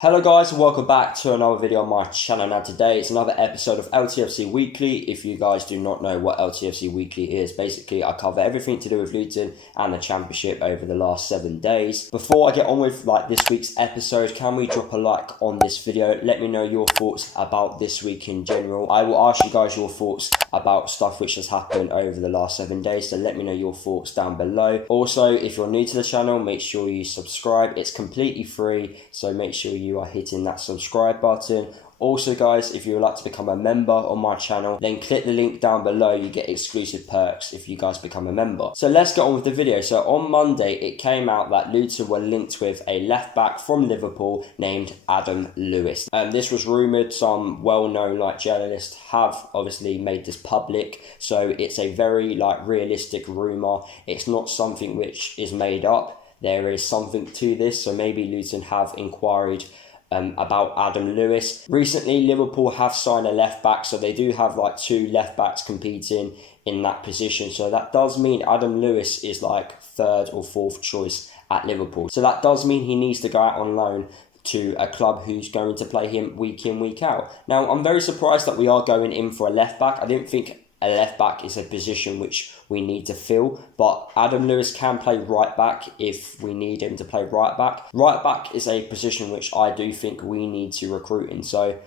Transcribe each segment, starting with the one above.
Hello guys and welcome back to another video on my channel. Now today it's another episode of LTFC Weekly. If you guys do not know what LTFC Weekly is, basically I cover everything to do with Luton and the Championship over the last 7 days. Before I get on with this week's episode, can we drop a like on this video? Let me know your thoughts about this week in general. I will ask you guys your thoughts about stuff which has happened over the last 7 days, so let me know your thoughts down below. Also, if you're new to the channel, make sure you subscribe. It's completely free, so make sure you are hitting that subscribe button. Also guys, if you would like to become a member on my channel, then click the link down below. You get exclusive perks if you guys become a member. So let's get on with the video. So on Monday it came out that Luton were linked with a left back from Liverpool named Adam Lewis. This was rumoured. Some well-known journalists have obviously made this public, so it's a very realistic rumour. It's not something which is made up. There is something to this, so maybe Luton have inquired about Adam Lewis. Recently, Liverpool have signed a left back, so they do have two left backs competing in that position. So that does mean Adam Lewis is third or fourth choice at Liverpool. So that does mean he needs to go out on loan to a club who's going to play him week in, week out. Now, I'm very surprised that we are going in for a left back. I didn't think a left back is a position which we need to fill, but Adam Lewis can play right back if we need him to play right back. Right back is a position which I do think we need to recruit in, so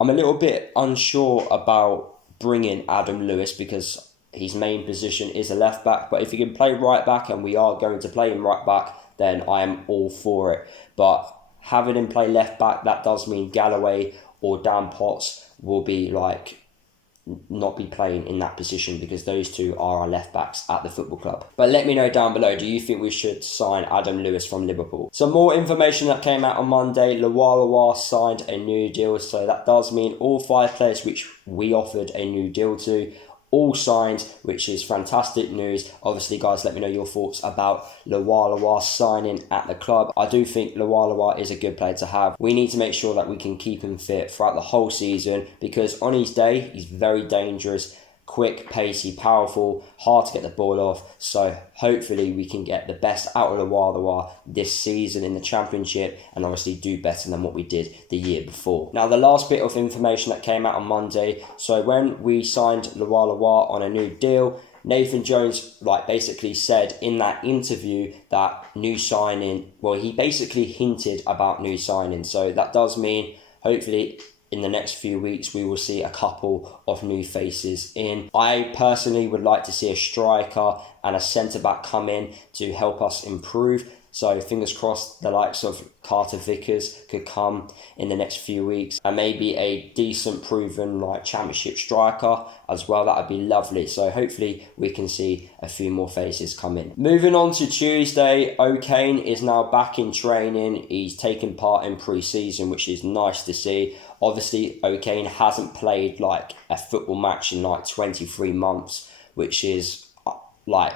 I'm a little bit unsure about bringing Adam Lewis because his main position is a left back, but if he can play right back and we are going to play him right back, then I am all for it. But having him play left back, that does mean Galloway or Dan Potts will be not be playing in that position because those two are our left backs at the football club. But let me know down below, do you think we should sign Adam Lewis from Liverpool? Some more information that came out on Monday. Luwalawa signed a new deal, so that does mean all 5 players which we offered a new deal to all signed, which is fantastic news. Obviously guys, let me know your thoughts about Luwalawa signing at the club. I do think Luwalawa is a good player to have. We need to make sure that we can keep him fit throughout the whole season because on his day he's very dangerous, quick, pacey, powerful, hard to get the ball off. So hopefully we can get the best out of Luwalawa this season in the Championship and obviously do better than what we did the year before. Now the last bit of information that came out on Monday, so when we signed Luwalawa on a new deal, Nathan Jones basically said in that interview that new signing, well, he basically hinted about new signing. So that does mean hopefully in the next few weeks we will see a couple of new faces in. I personally would like to see a striker and a centre-back come in to help us improve. So fingers crossed the likes of Carter Vickers could come in the next few weeks, and maybe a decent proven Championship striker as well. That would be lovely. So hopefully we can see a few more faces come in. Moving on to Tuesday, Kane is now back in training. He's taken part in pre-season, which is nice to see. Obviously Kane hasn't played a football match in 23 months, which is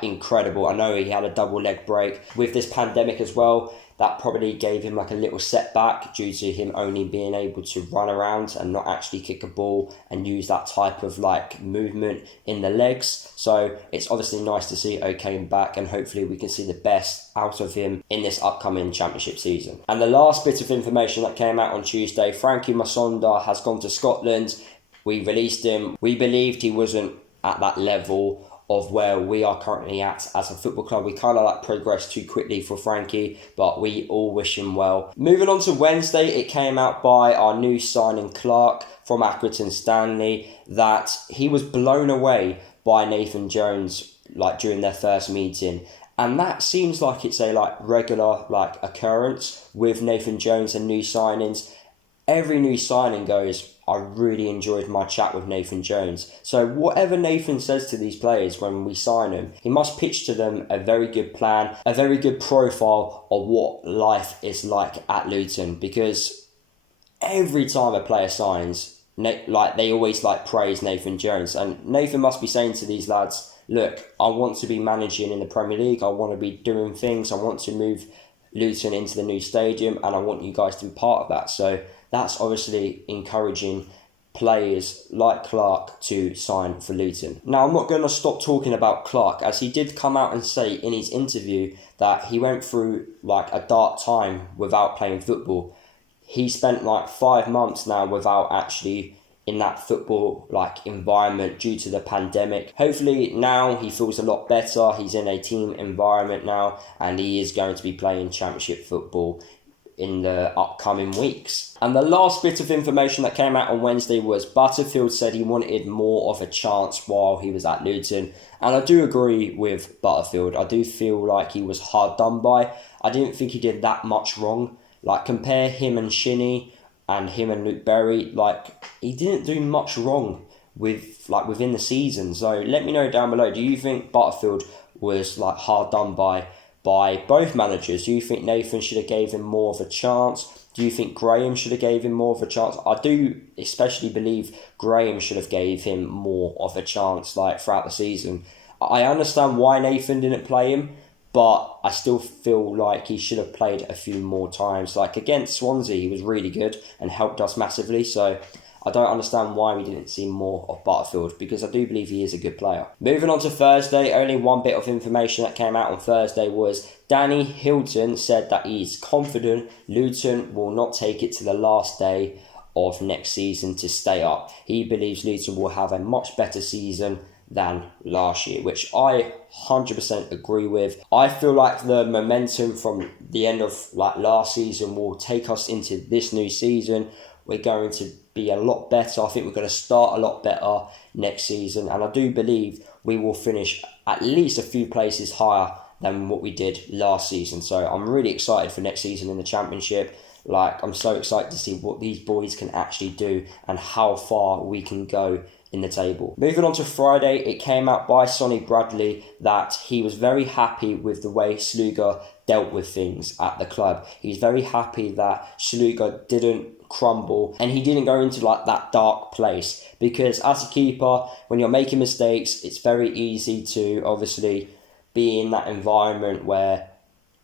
incredible. I know he had a double leg break with this pandemic as well. That probably gave him a little setback due to him only being able to run around and not actually kick a ball and use that type of movement in the legs. So it's obviously nice to see Kane back, and hopefully we can see the best out of him in this upcoming Championship season. And the last bit of information that came out on Tuesday, Franky Released has gone to Scotland. We released him. We believed he wasn't at that level of where we are currently at as a football club. We kind of progressed too quickly for Franky, but we all wish him well. Moving on to Wednesday, it came out by our new signing Clark from Accrington Stanley that he was blown away by Nathan Jones during their first meeting. And that seems like it's a regular occurrence with Nathan Jones and new signings. Every new signing goes, I really enjoyed my chat with Nathan Jones. So whatever Nathan says to these players when we sign them, he must pitch to them a very good plan, a very good profile of what life is like at Luton. Because every time a player signs, they always praise Nathan Jones. And Nathan must be saying to these lads, look, I want to be managing in the Premier League. I want to be doing things. I want to move Luton into the new stadium, and I want you guys to be part of that. So that's obviously encouraging players like Clark to sign for Luton. Now, I'm not going to stop talking about Clark, as he did come out and say in his interview that he went through a dark time without playing football. he spent like 5 months now without actually in that football like environment due to the pandemic. Hopefully now he feels a lot better. He's in a team environment now, and he is going to be playing Championship football in the upcoming weeks. And the last bit of information that came out on Wednesday was Butterfield said he wanted more of a chance while he was at Luton. And I do agree with Butterfield. I do feel like he was hard done by. I didn't think he did that much wrong. Like, compare him and Shinnie and him and Luke Berry, like, he didn't do much wrong within the season. So let me know down below, do you think Butterfield was like hard done by both managers? Do you think Nathan should have gave him more of a chance? Do you think Graham should have gave him more of a chance? I do especially believe Graham should have gave him more of a chance like throughout the season. I understand why Nathan didn't play him, but I still feel like he should have played a few more times. Like against Swansea, he was really good and helped us massively. So I don't understand why we didn't see more of Butterfield, because I do believe he is a good player. Moving on to Thursday, only one bit of information that came out on Thursday was Danny Hilton said that he's confident Luton will not take it to the last day of next season to stay up. He believes Luton will have a much better season than last year, which I 100% agree with. I feel like the momentum from the end of like last season will take us into this new season. We're going to be a lot better. I think we're going to start a lot better next season, and I do believe we will finish at least a few places higher than what we did last season. So I'm really excited for next season in the Championship. Like, I'm so excited to see what these boys can actually do and how far we can go in the table. Moving on to Friday, it came out by Sonny Bradley that he was very happy with the way Sluga dealt with things at the club. He's very happy that Sluga didn't crumble and he didn't go into like that dark place, because as a keeper, when you're making mistakes, it's very easy to obviously be in that environment where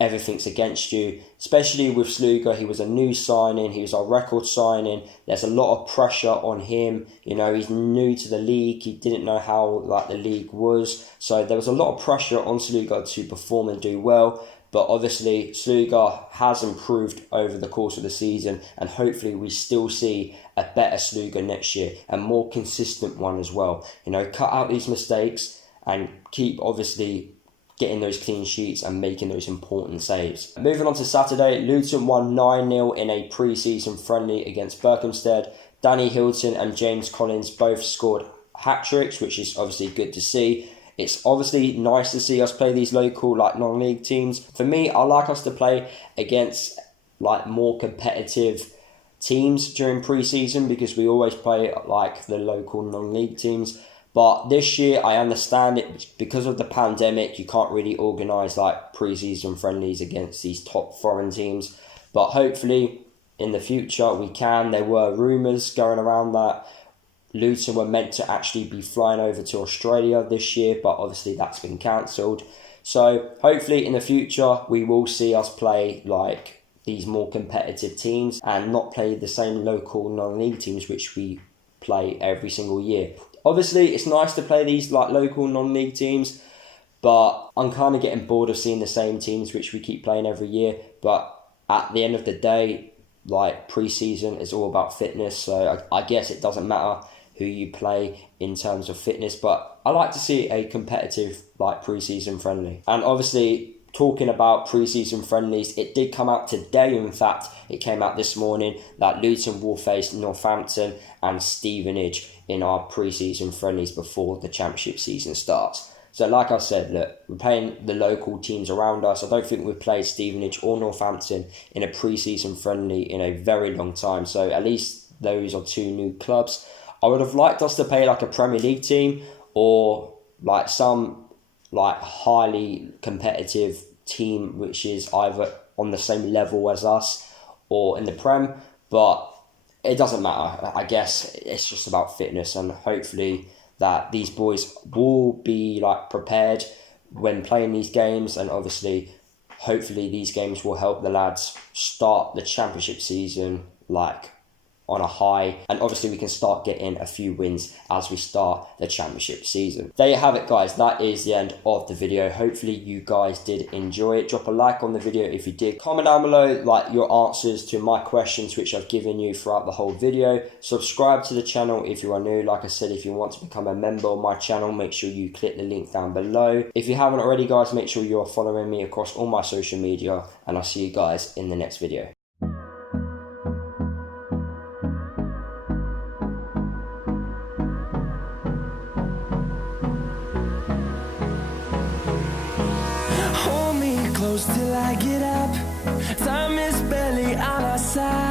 everything's against you, especially with Sluga. He was a new signing, he was our record signing. There's a lot of pressure on him. You know, he's new to the league, he didn't know how like the league was, so there was a lot of pressure on Sluga to perform and do well. But obviously Sluga has improved over the course of the season, and hopefully we still see a better Sluga next year, a more consistent one as well. You know, cut out these mistakes and keep obviously getting those clean sheets and making those important saves. Moving on to Saturday, Luton won 9-0 in a pre-season friendly against Berkhamsted. Danny Hilton and James Collins both scored hat-tricks, which is obviously good to see. It's obviously nice to see us play these local like non-league teams. For me, I like us to play against like more competitive teams during pre-season, because we always play like the local non-league teams. But this year, I understand it, because of the pandemic, you can't really organise like pre-season friendlies against these top foreign teams. But hopefully, in the future, we can. There were rumours going around that Luton were meant to actually be flying over to Australia this year, but obviously that's been cancelled. So hopefully, in the future, we will see us play like these more competitive teams and not play the same local non-league teams which we play every single year. Obviously, it's nice to play these like local non-league teams, but I'm kind of getting bored of seeing the same teams which we keep playing every year. But at the end of the day, like pre-season is all about fitness, so I guess it doesn't matter who you play in terms of fitness, but I like to see a competitive like pre-season friendly. And obviously, talking about pre-season friendlies, it did come out today. In fact, it came out this morning that Luton will face Northampton and Stevenage in our pre-season friendlies before the Championship season starts. So like I said, look, we're playing the local teams around us. I don't think we've played Stevenage or Northampton in a pre-season friendly in a very long time. So at least those are two new clubs. I would have liked us to play like a Premier League team or like some like highly competitive team which is either on the same level as us or in the Prem, but it doesn't matter. I guess it's just about fitness, and hopefully that these boys will be like prepared when playing these games, and obviously hopefully these games will help the lads start the Championship season like on a high, and obviously we can start getting a few wins as we start the Championship season. There you have it, guys. That is the end of the video. Hopefully you guys did enjoy it. Drop a like on the video if you did. Comment down below like your answers to my questions which I've given you throughout the whole video. Subscribe to the channel if you are new. Like I said, if you want to become a member of my channel, make sure you click the link down below. If you haven't already, guys, make sure you are following me across all my social media, and I'll see you guys in the next video. Till I get up, time is barely on our side.